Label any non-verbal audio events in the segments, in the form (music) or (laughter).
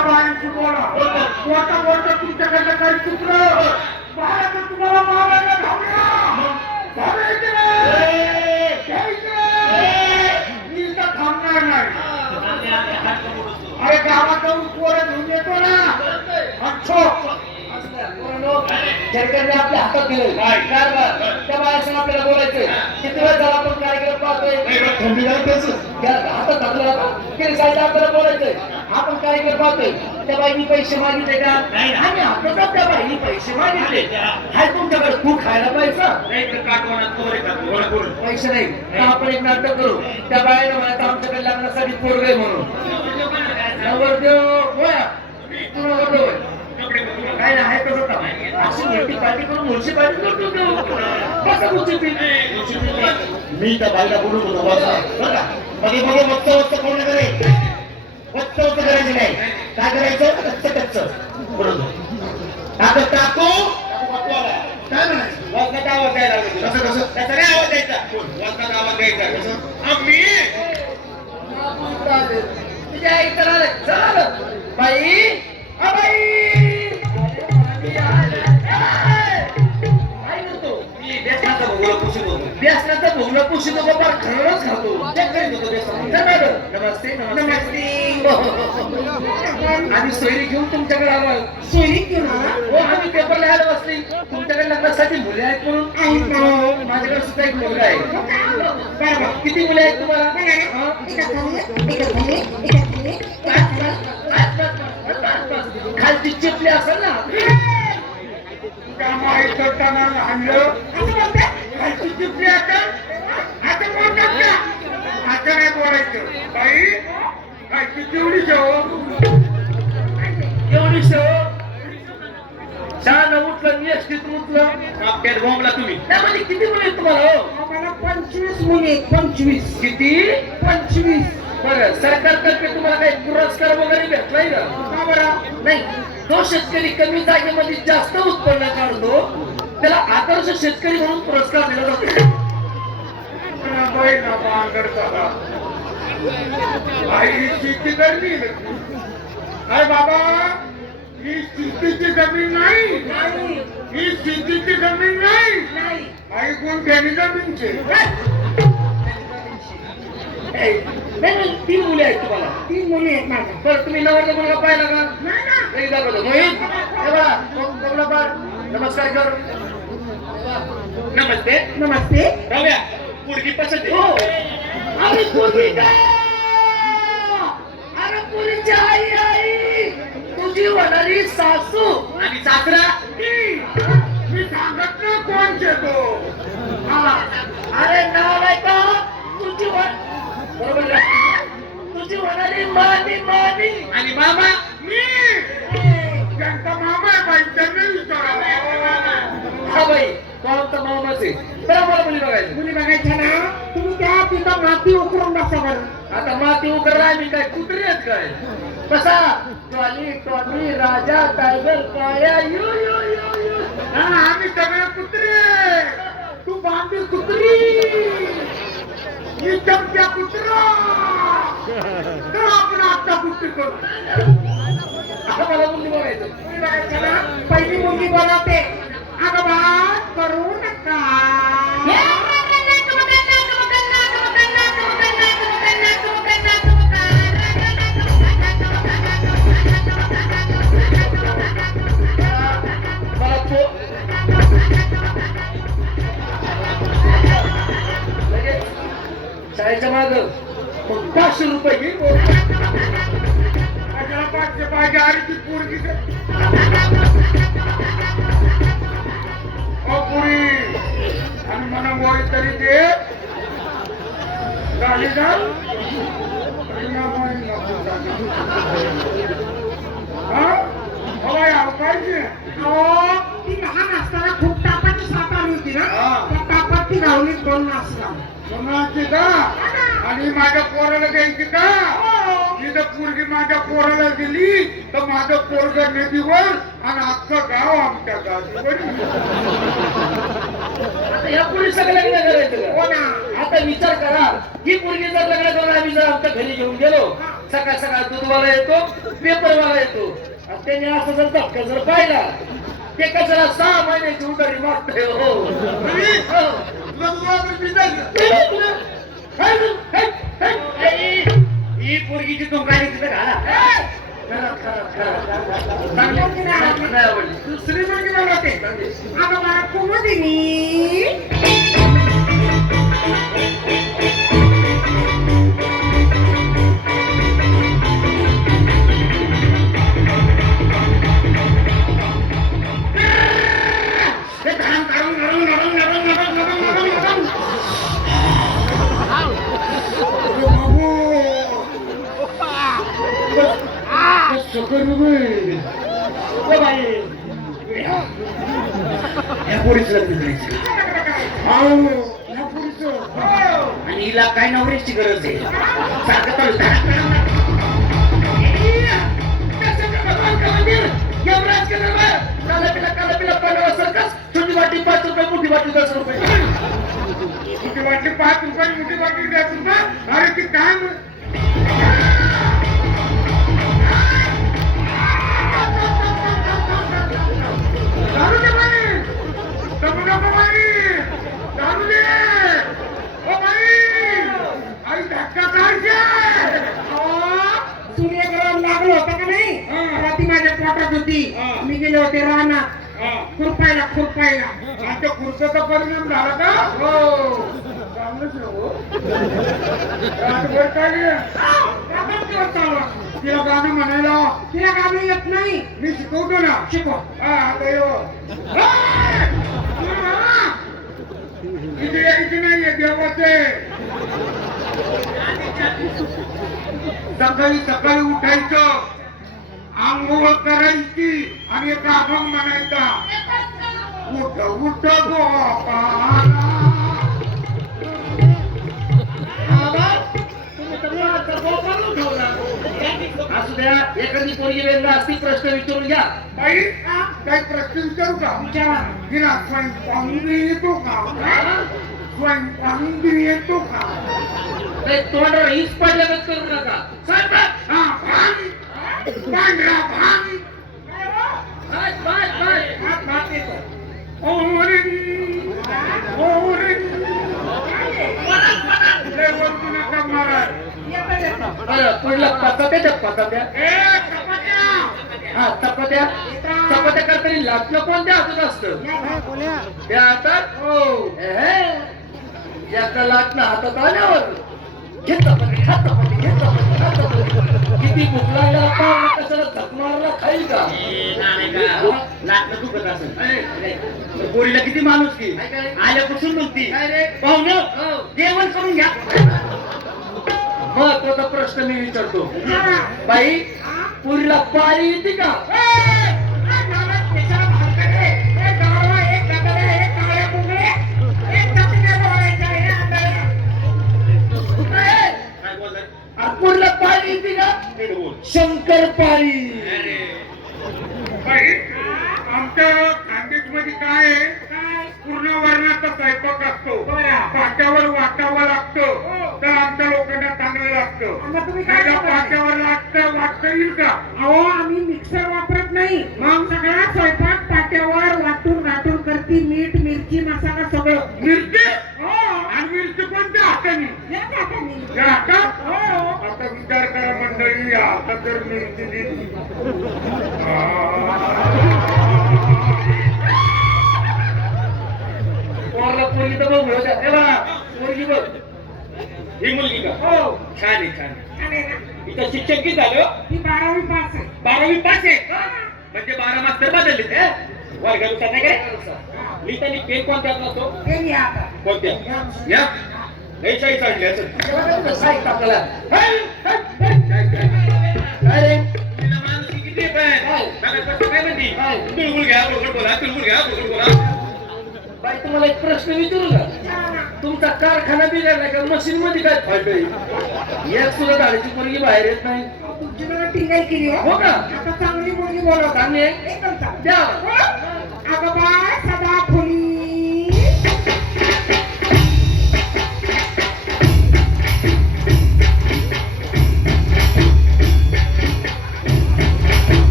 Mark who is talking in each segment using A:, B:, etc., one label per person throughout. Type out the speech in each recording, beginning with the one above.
A: तुमच्या बायांची बोला मोठं मोठं तुमच्याकडनं काही चुकलं बाया तर तुम्हाला मारायला नाही. मी इथं थांबणार नाही अरे गावात जाऊन पोरं घेऊन येतो ना अच्छो
B: सरकारने आपल्या हातात दिले काय बा? त्या बायासंग आपल्याला बोलायचं किती वेळ झाला आपण कार्यक्रम पाहतोय
C: थंडी नाही त्याच
B: त्या हातात घातलं किती साईडला आपल्याला बोलायचंय. आपण कार्यक्रम पाहतोय त्या बाईनी पैसे मागितले का? आम्ही आपल्याला त्या बाईनी पैसे मागितले. हाय तुमच्याकडे तू खायला पैसा पैसे नाही. तर आपण एक नाटक करू. त्या बाईला म्हणा आमच्याकडे लग्नासाठी पोरग आहे म्हणून. नवरदेव गोळा तू नवरदेव आहे. काय नाही आहे. अशी मोठी पार्टी करून मुळशी पार्टी करतो. कसं मुळशी?
C: मी त्या बाईला बोलत होतो का मध्ये मध्ये वत्त वत्त कोण करे वत्त वत्त करायचे नाही. काय करायचं? कच्च कच्च. बरोबर आता टाकू काय म्हणायचं?
B: वाजण्यात आवाज द्यायला.
C: कसं कसं?
B: त्याचा नाही आवाज द्यायचा वाजण्यात आवाज द्यायचा आम्ही? तुझ्या आई तर आलं. चल आलं. बाई बाई व्यसनाचा भोगला पुशीत होतो. व्यसनाचा भोगला होतो, फार खरंच खातो. करीत होतो. नमस्ते नमस्ते. आम्ही सोयरी घेऊन तुमच्याकडे आलो
D: सोयरी घेऊन? आला
B: हो आम्ही पेपर लिहायला बसली तुमच्याकडे लग्नासाठी मुले आहेत म्हणून. माझ्याकडे सुद्धा एक मुलगा आहे.
D: बरोबर
B: किती मुले आहेत तुम्हाला? खालची चिपली असेल ना?
A: त्या माईचं टणाला आणलं? खालची चिपली आता आता बोलतात का आता नाही बोलायचं बाई खालची चिवडी ठेव
B: एवढी शो छान उठलं निष्ठित उठलं आपल्यात बोंबला तुम्ही म्हणजे किती मुले आहेत तुम्हाला हो
D: आम्हाला पंचवीस मुली पंचवीस
B: किती
D: पंचवीस
B: बरं सरकारतर्फे तुम्हाला काही पुरस्कार वगैरे भेटलाय का
D: का बरं
B: नाही जो शेतकरी कमी जागेमध्ये जास्त उत्पन्न काढतो त्याला आदर्श शेतकरी म्हणून पुरस्कार दिला जातो.
A: करा. ही शेती अरे बाबा? ही शेतीची जमीन नाही.
D: नाही.
A: ही शेतीची जमीन नाही.
D: नाही.
A: आई कोण त्यानी जमीनचे?
B: नाही नाही, तीन मुले आहेत तुम्हाला.
D: तीन मुली आहेत माझ्या.
B: बरं तुम्ही नवरचा मुलगा पाहिला का?
D: नाही
B: दाखवतो मोहित हे बघा कोण- नमस्कार कर नमस्ते.
D: नमस्ते.
B: रव्या पुरगी पसंत. हो. अरे पुरगी अरे पुरीची आई आई. तुझी होणारी सासू. आणि सासरा?
A: मी सांगत ना कोणचे तो.
B: हा. अरे नाव आहे का तुझी वन बरोबर आहे. तुझी होणारी मानी मानी आणि मामा
A: मी! त्यांचा मामा आहे बाई त्यांना विचारा
B: हा बाई कोणता मामाच आहे? बरं मला मुली बघायचं
D: मुली बघायच्या ना? तुम्ही त्या तिथं माती उकरून बसा बरं.
B: आता माती उकर मी काय कुत्री आहेत काय? कसा टॉली टॉमी राजा टायगर काया यू यू यू यू.
A: हा, आम्ही सगळे कुत्रे तू बांधी कुत्री. मी चमच्या कुत्रा. (laughs) आता कुत्री करू
B: आता मला बघायचं
D: मुली ना पहिली मुलगी बोलावते अगं करू नका
B: शाळेच्या माग पाचशे रुपये घे
A: पाचशे पाहिजे अरे ती पोरगी पुरी आणि मला वय तरी दे. झाली ना? पाहिजे
D: ती लहान असताना खूप तापाची साप आली होती ना. त्या तापात ती गावली दोन नासला
A: सोनाची का आणि माझ्या पोराला द्यायची का? जर पोरगी माझ्या पोराला दिली तर माझं पोरग नदीवर आणि अख्खं गाव आमच्या गादीवर येईल.
B: आता या पोरी सगळं लग्न करायचं
D: हो? ना.
B: आता विचार करा. ही पोरगी जर लग्न करून आम्ही जर आमच्या घरी घेऊन गेलो सकाळ सकाळ दूधवाला येतो पेपरवाला येतो. आणि त्याने असं जर धक्का जर पाहिला ते कशाला सहा महिन्याची उधारी मागतोय हो. हो. ही पोरगीची तुमकाडी तिथे घाला.
D: दुसरी मुलगी बनवते अगं बाळा कुमुदिनी
B: आणि हिला काय नवऱ्याची गरज आहे? सारखं चालू काय पाच रुपये मोठी वाटी दस रुपये
A: मोठी वाटली पाच रुपये मोठी वाटली दस रुपये? अरे ती काय दारू दे बाई! दमू नको बाई! दारू दे! O by! आई धक्का काढते!
D: सूर्यग्रहण लागलं होतं का नाही
A: हा.
D: पोटात होती. मी गेले होते
A: हा.
D: खुरपायला खुरपायला.
A: आणि त्या खुर्च्याचा परिणाम झाला का? हो. चांगलंच हो. तिला गाणं म्हणायला
D: तिला गाणं येत नाही.
A: मी शिकवतो ना.
D: शिकव.
A: हा! इथे यायची नाहीये देवाचे. सकाळी सकाळी उठायचं. आंघोळ करायची आणि एक अभंग म्हणायचा. उठ उठ गोपाला
B: असू द्या एखादी पोरगी वेगळा असती प्रश्न विचारून घ्या.
A: बाई काही प्रश्न विचारू का?
D: विचारा.
A: तिला स्वयंपाक येतो का? स्वयंपाक येतो का?
B: तोंडावर हीच पडल्यागत करू नका. स्वयंपाक?
A: हा
B: हा चपात्या चपात्या करताना लाटणं कोणत्या हातात असत त्या हातात
A: हो
B: एहे. लाटणं हातात आल्यावर घे चपाती खा चपाती घे चपाती किती भूक लागला पाहुणा कशाला मारायला खाईल का
C: दुखत असेल पोरीला किती माणूस की? आल्यापासून
B: रे
C: पाहुणं. जेवण करून घ्या
B: महत्त्वाचा प्रश्न मी विचारतो
D: विचारा.
B: बाई पुरीला पारी येते का आ, पुरीला पारी येते. शंकर
A: बाई आमच्या खानदेशमध्ये काय? पूर्ण वर्णाचा स्वयंपाक असतो. पाट्यावर वाटावं लागतं
D: हो.
A: तर आमच्या लोकांना चांगलं लागतं? पाट्यावर लागतं वाटतं येईल का
D: अहो
B: पोरला पोरगी तर बघ होत्या ए बा पोरगी बघ
C: ही मुलगी का
D: हो
C: छान आहे छान आहे. इथं शिक्षक किती झालं
D: ही बारावी पास आहे
C: बारावी पास आहे म्हणजे बारा मास्तर बदलले ते वर्गानुसार नाही काय मी त्यांनी पेन कोणत्या असतो कोणत्या या लई शाही काढली असं
B: आपल्याला
C: किती पण?
B: काय?
C: म्हणते कसं काय घ्या बोला तुळगुळ घ्या बोला
B: बाई तुम्हाला एक प्रश्न विचारू का? तुमचा कारखाना बिघडला का? मशीन मध्ये काय फॉल्ट आहे? एक सुद्धा गाडीची पोरगी बाहेर येत नाही.
D: अहो, तुमची मला टिंगाई केली हो?
B: का?
D: आता चांगली मुलगी बोलवता.
B: द्या?
D: अगं सदा फुली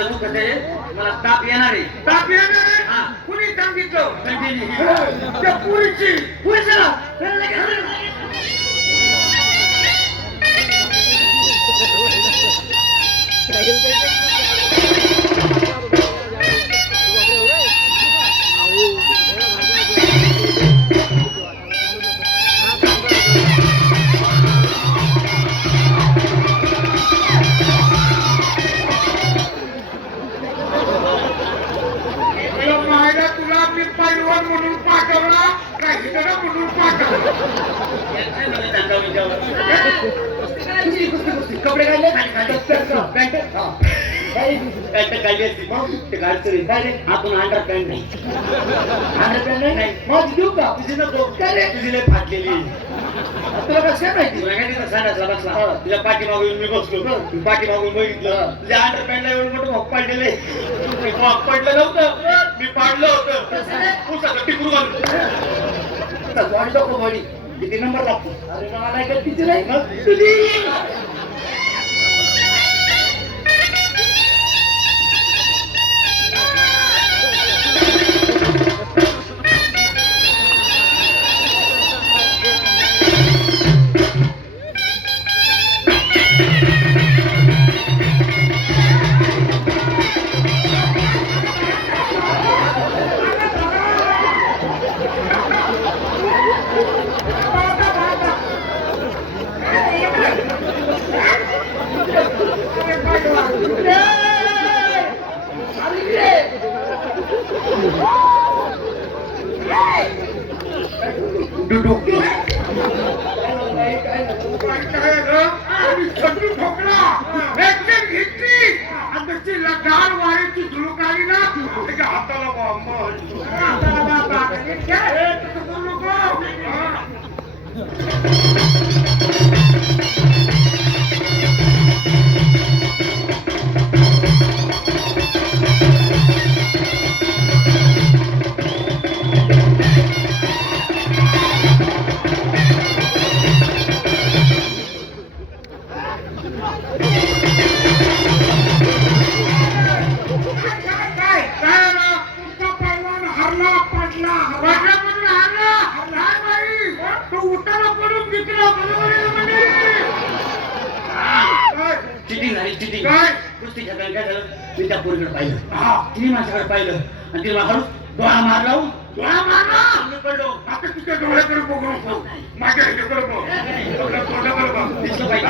C: माझं दुखत आहे मला ताप येणार आहे
A: ताप येणार आहे?
C: हा.
A: कुणी सांगितलं
C: कंटिन्यू
A: त्या पुरीची
C: पुढे चला चला लगेच.
A: तुला
C: पॅन्ट हा. पॅन्ट काढली असती मग ते घालतो रे. काय रे? आपण अंडर पॅन्ट नाही अंडर पॅन्ट नाही मग देऊ का तुझी नको काय रे तुझी लय फाटलेली तुला कसं माहिती तुला काय तिथं सांगायला बसला तुझ्या पाठीमागून मी बसलो मी पाठीमागून बघितलं तुझ्या अंडर पॅन्टला एवढं मोठं पडलेले पडलं नव्हतं मी पाडलं होतं उसाचं टिकून घालून बॉडी दाखव बॉडी किती नंबर लागतो अरे मला किती नाही तुझी
A: हाताला (laughs)
C: चिटिंग झाली चिटिंग.
A: काय?
C: कुस्ती खेळताना काय झालं मी त्या पोरीकडे पाहिलं.
A: हा.
C: तिने माझ्याकडे पाहिलं. आणि तिला हळू डोळा मारला हो.
A: डोळा मारला?
C: आम्ही पडलो.
A: आता तुझ्या डोळ्याकडे बघू नको. माझ्या ह्याच्याकडे बघ. आपल्या पाहिजे.